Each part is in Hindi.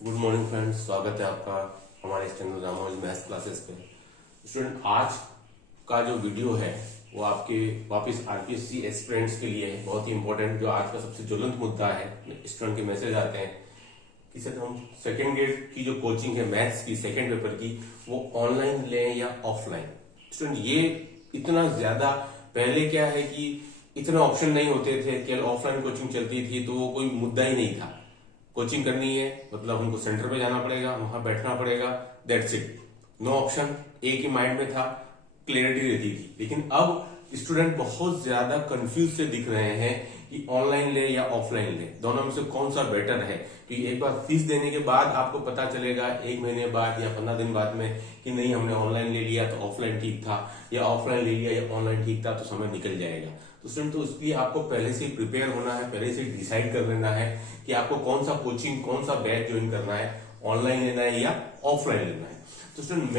गुड मॉर्निंग फ्रेंड्स, स्वागत है आपका हमारे इस चैनल रामानुज मैथ्स क्लासेस पे। स्टूडेंट, आज का जो वीडियो है वो आपके वापस आरपीएससी एस्पिरेंट्स के लिए है, बहुत ही इंपॉर्टेंट। जो आज का सबसे ज्वलंत मुद्दा है, स्टूडेंट के मैसेज आते हैं कि सर हम सेकेंड ग्रेड की जो कोचिंग है मैथ्स की सेकेंड पेपर की, वो ऑनलाइन लें या ऑफलाइन। स्टूडेंट, ये इतना ज्यादा, पहले क्या है कि इतना ऑप्शन नहीं होते थे, केवल ऑफलाइन कोचिंग चलती थी, तो वो कोई मुद्दा ही नहीं था। कोचिंग करनी है मतलब हमको सेंटर पे जाना पड़ेगा, वहां बैठना पड़ेगा, दैट्स इट, नो ऑप्शन। एक ही माइंड में था, क्लियरिटी रहती थी। लेकिन अब स्टूडेंट बहुत ज्यादा कंफ्यूज से दिख रहे हैं कि ऑनलाइन ले या ऑफलाइन ले, दोनों में से कौन सा बेटर है। क्योंकि एक बार फीस देने के बाद आपको पता चलेगा, एक महीने बाद या 15 दिन बाद में, कि नहीं हमने ऑनलाइन ले लिया तो ऑफलाइन ठीक था, या ऑफलाइन ले लिया या ऑनलाइन ठीक था, तो समय निकल जाएगा। तो स्टूडेंट, तो इसलिए आपको पहले से प्रिपेयर होना है, पहले से डिसाइड कर लेना है कि आपको कौन सा कोचिंग, कौन सा बैच ज्वाइन करना है, ऑनलाइन लेना है या ऑफलाइन लेना है। तो स्टूडेंट,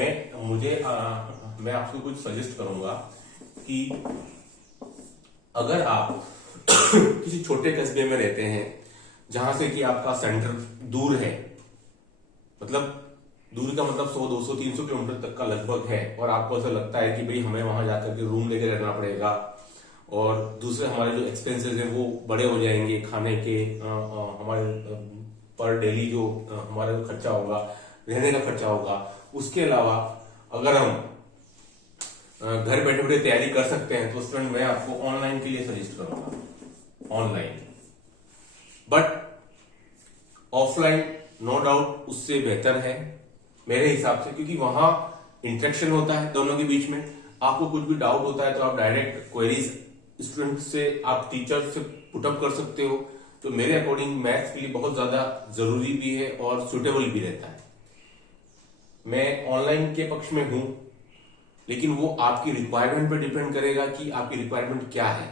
मैं आपको कुछ सजेस्ट करूंगा कि अगर आप किसी छोटे कस्बे में रहते हैं जहां से कि आपका सेंटर दूर है, मतलब दूर का मतलब 100, 200, 300 किलोमीटर तक का लगभग है, और आपको ऐसा लगता है कि भाई हमें वहां जाकर के रूम लेके रहना पड़ेगा, और दूसरे हमारे जो एक्सपेंसेस हैं वो बड़े हो जाएंगे, खाने के, हमारे पर डेली जो हमारा जो खर्चा होगा, रहने का खर्चा होगा। उसके अलावा अगर हम घर बैठे बैठे तैयारी कर सकते हैं, तो स्टूडेंट मैं आपको ऑनलाइन के लिए सजेस्ट करूंगा, online. But offline no doubt उससे बेहतर है मेरे हिसाब से, क्योंकि वहां इंटरेक्शन होता है दोनों के बीच में। आपको कुछ भी डाउट होता है तो आप डायरेक्ट क्वेरीज स्टूडेंट से, आप टीचर से पुटअप कर सकते हो, तो मेरे अकॉर्डिंग मैथ्स के लिए बहुत ज्यादा जरूरी भी है और सुटेबल भी रहता है। मैं ऑनलाइन के पक्ष में हूं, लेकिन वो आपकी रिक्वायरमेंट पर डिपेंड करेगा कि आपकी रिक्वायरमेंट क्या है।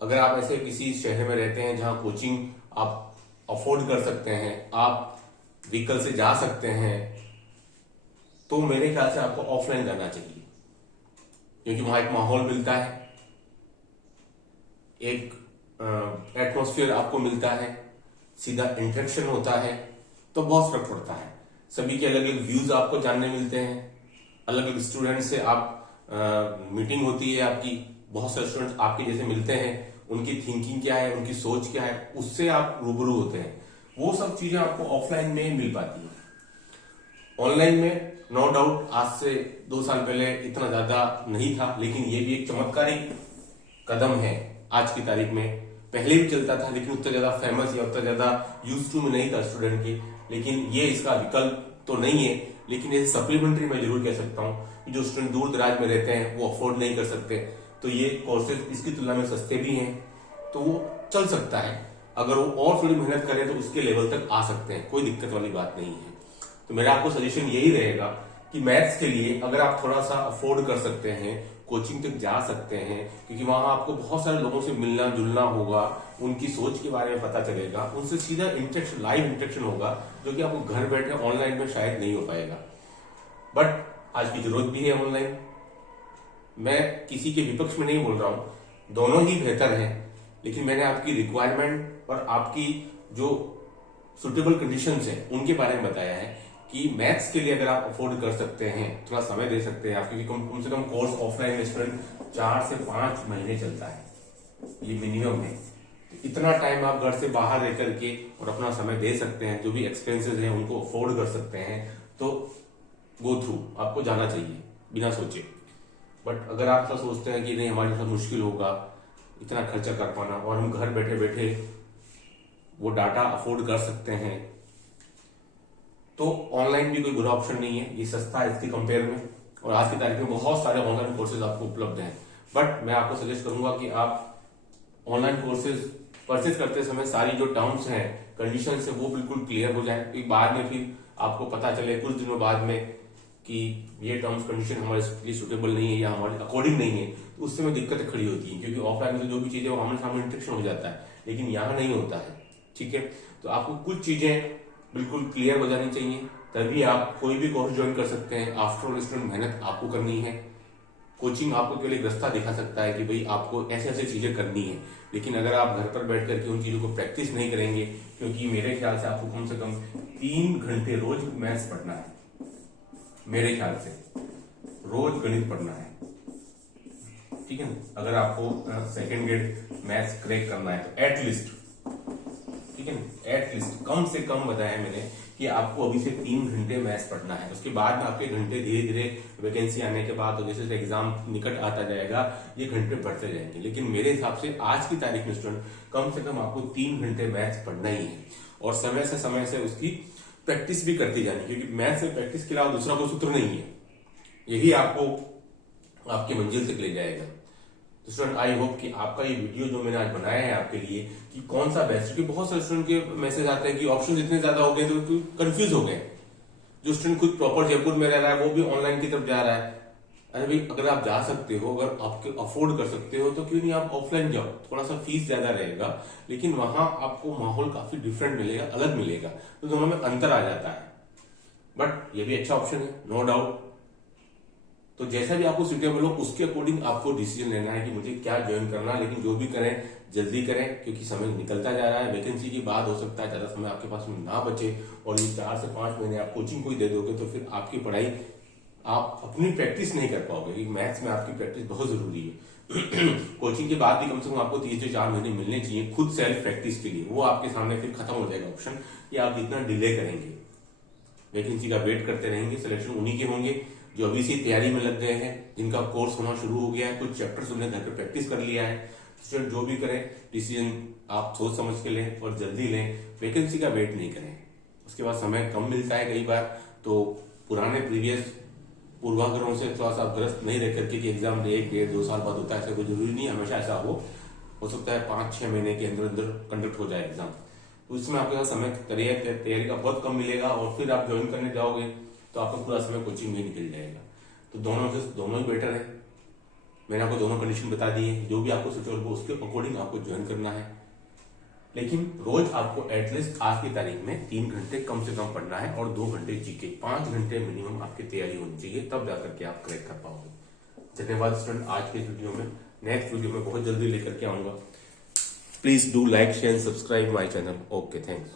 अगर आप ऐसे किसी शहर में रहते हैं जहां कोचिंग आप अफोर्ड कर सकते हैं, आप व्हीकल से जा सकते हैं, तो मेरे ख्याल से आपको ऑफलाइन करना चाहिए, क्योंकि वहां एक माहौल मिलता है, एक एटमॉस्फेयर आपको मिलता है, सीधा इंटरेक्शन होता है, तो बहुत फर्क पड़ता है। सभी के अलग अलग व्यूज आपको जानने मिलते हैं, अलग अलग स्टूडेंट से आप मीटिंग होती है आपकी, बहुत सारे स्टूडेंट्स आपके जैसे मिलते हैं, उनकी थिंकिंग क्या है, उनकी सोच क्या है, उससे आप रूबरू होते हैं। वो सब चीजें आपको ऑफलाइन में मिल पाती है। ऑनलाइन में नो डाउट आज से 2 साल पहले इतना ज्यादा नहीं था, लेकिन ये भी एक चमत्कारिक कदम है आज की तारीख में। पहले भी चलता था, लेकिन उतना ज्यादा फेमस या उतना ज्यादा यूज टू में नहीं था स्टूडेंट की। लेकिन ये इसका विकल्प तो नहीं है, लेकिन ये सप्लीमेंट्री मैं जरूर कह सकता हूँ कि जो स्टूडेंट दूर दराज में रहते हैं, वो अफोर्ड नहीं कर सकते, तो ये कोर्सेज इसकी तुलना में सस्ते भी हैं, तो वो चल सकता है। अगर वो और थोड़ी मेहनत करें तो उसके लेवल तक आ सकते हैं, कोई दिक्कत वाली बात नहीं है। तो मेरा आपको सजेशन यही रहेगा कि मैथ्स के लिए अगर आप थोड़ा सा अफोर्ड कर सकते हैं, कोचिंग तक जा सकते हैं, क्योंकि वहां आपको बहुत सारे लोगों से मिलना जुलना होगा, उनकी सोच के बारे में पता चलेगा, उनसे सीधा इंटरेक्शन, लाइव इंटरेक्शन होगा, जो कि आपको घर बैठे ऑनलाइन में शायद नहीं हो पाएगा। बट आज की जरूरत भी है ऑनलाइन। मैं किसी के विपक्ष में नहीं बोल रहा हूं, दोनों ही बेहतर हैं, लेकिन मैंने आपकी रिक्वायरमेंट और आपकी जो सुटेबल कंडीशंस है उनके बारे में बताया है कि मैथ्स के लिए अगर आप अफोर्ड कर सकते हैं, थोड़ा समय दे सकते हैं आप, क्योंकि कम से कम कोर्स ऑफलाइन स्टूडेंट 4 से 5 महीने चलता है, ये मिनिमम है। इतना टाइम आप घर से बाहर रह करके और अपना समय दे सकते हैं, जो भी एक्सपेंसेस हैं उनको अफोर्ड कर सकते हैं, तो गो थ्रू, आपको जाना चाहिए बिना सोचे। बट अगर आप ऐसा सोचते हैं कि नहीं हमारे साथ मुश्किल होगा इतना खर्चा कर पाना, और हम घर बैठे बैठे वो डाटा अफोर्ड कर सकते हैं, तो ऑनलाइन भी कोई बुरा ऑप्शन नहीं है, ये सस्ता है इसके कंपेयर में, और आज की तारीख में बहुत सारे ऑनलाइन कोर्सेज आपको उपलब्ध हैं। बट मैं आपको सजेस्ट करूंगा कि आप ऑनलाइन कोर्सेज परचेज करते समय सारी जो टर्म्स हैं, कंडीशंस है, वो बिल्कुल क्लियर हो जाए, क्योंकि बाद में फिर आपको पता चले कुछ दिनों बाद में कि ये टर्म्स कंडीशन हमारे लिए सुटेबल नहीं है या हमारे अकॉर्डिंग नहीं है, तो उससे में दिक्कतें खड़ी होती है, क्योंकि ऑफलाइन में जो भी चीजें वो आमने सामने इंटरेक्शन हो जाता है, लेकिन यहाँ नहीं होता है। ठीक है, तो आपको कुछ चीजें बिल्कुल क्लियर हो जानी चाहिए, तभी आप कोई भी कोर्स ज्वाइन कर सकते हैं। आफ्टर ऑल स्टूडेंट, मेहनत आपको करनी है, कोचिंग आपको केवल एक रास्ता दिखा सकता है कि भाई आपको ऐसे ऐसे चीजें करनी है, लेकिन अगर आप घर पर बैठ करके उन चीजों को प्रैक्टिस नहीं करेंगे, क्योंकि मेरे ख्याल से आपको कम से कम 3 घंटे रोज मैथ्स पढ़ना है, मेरे ख्याल से रोज गणित पढ़ना है, ठीक है ना। अगर आपको सेकेंड ग्रेड मैथ्स क्रैक करना है तो एटलीस्ट, ठीक है ना, एटलीस्ट कम से कम बताया मैंने कि आपको अभी से 3 घंटे मैथ्स पढ़ना है। उसके बाद में आपके घंटे धीरे धीरे वैकेंसी आने के बाद, जैसे जैसे एग्जाम निकट आता जाएगा, ये घंटे बढ़ते जाएंगे। लेकिन मेरे हिसाब से आज की तारीख में स्टूडेंट कम से कम आपको 3 घंटे मैथ्स पढ़ना ही है, और समय से उसकी प्रैक्टिस भी करती जानी, क्योंकि मैथ्स में प्रैक्टिस के अलावा दूसरा कोई सूत्र नहीं है। यही आपको आपकी मंजिल तक ले जाएगा। तो स्टूडेंट आई होप कि आपका ये वीडियो जो मैंने आज बनाया है आपके लिए कि कौन सा बेस्ट, क्योंकि बहुत सारे स्टूडेंट के मैसेज आते हैं कि ऑप्शन इतने ज्यादा हो गए तो कंफ्यूज हो गए। जो स्टूडेंट खुद प्रॉपर जयपुर में रह रहा है वो भी ऑनलाइन की तरफ जा रहा है। अरे भाई, अगर आप जा सकते हो, अगर आप अफोर्ड कर सकते हो, तो क्यों नहीं आप ऑफलाइन जाओ। थोड़ा सा फीस ज्यादा रहेगा, लेकिन वहां आपको माहौल काफी डिफरेंट मिलेगा, अलग मिलेगा, तो दोनों में अंतर आ जाता है। बट ये भी अच्छा ऑप्शन है, नो डाउट। तो जैसा भी आपको सुटेबल हो उसके अकॉर्डिंग आपको डिसीजन लेना है कि मुझे क्या ज्वाइन करना है। लेकिन जो भी करें जल्दी करें, क्योंकि समय निकलता जा रहा है। वैकेंसी की बात हो सकता है ज्यादा समय आपके पास में ना बचे, और ये 4 से 5 महीने आप कोचिंग को ही दे दोगे तो फिर आपकी पढ़ाई आप अपनी प्रैक्टिस नहीं कर पाओगे, क्योंकि मैथ्स में आपकी प्रैक्टिस बहुत जरूरी है। कोचिंग के बाद भी कम से कम आपको 3 से 4 महीने मिलने चाहिए खुद सेल्फ प्रैक्टिस के लिए। वो आपके सामने फिर खत्म हो जाएगा ऑप्शन कि आप जितना डिले करेंगे, वैकेंसी का वेट करते रहेंगे। सिलेक्शन उन्हीं के होंगे जो अभी से तैयारी में लग गए हैं, जिनका कोर्स होना शुरू हो गया है, कुछ चैप्टर्स उन्हें घर पे प्रैक्टिस कर लिया है। स्टूडेंट जो भी करें डिसीजन आप सोच समझ के लें और जल्दी लें, वैकेंसी का वेट नहीं करें। उसके बाद समय कम मिलता है कई बार, तो पुराने प्रीवियस पूर्वाग्रहों से थोड़ा सा ग्रस्त नहीं रह करके कि एग्जाम 1, 1.5, 2 साल बाद होता है, ऐसा कोई जरूरी नहीं हमेशा ऐसा हो सकता है 5-6 महीने के अंदर अंदर कंडक्ट हो जाए एग्जाम। तो इसमें आपके पास समय तैयारी का बहुत कम मिलेगा, और फिर आप ज्वाइन करने जाओगे तो आपका पूरा समय कोचिंग में निकल जाएगा। तो दोनों ही बेटर है। मैंने आपको दोनों कंडीशन बता दी है, जो भी आपको सुटेबल हो उसके अकॉर्डिंग आपको ज्वाइन करना है। लेकिन रोज आपको एटलीस्ट आज की तारीख में 3 घंटे कम से कम पढ़ना है, और 2 घंटे जीके, 5 घंटे मिनिमम आपकी तैयारी होनी चाहिए, तब जाकर के आप क्रैक कर पाओगे। धन्यवाद स्टूडेंट। आज के वीडियो में, नेक्स्ट वीडियो में बहुत जल्दी लेकर के आऊंगा। Please do like, share, subscribe my channel. Okay, thanks.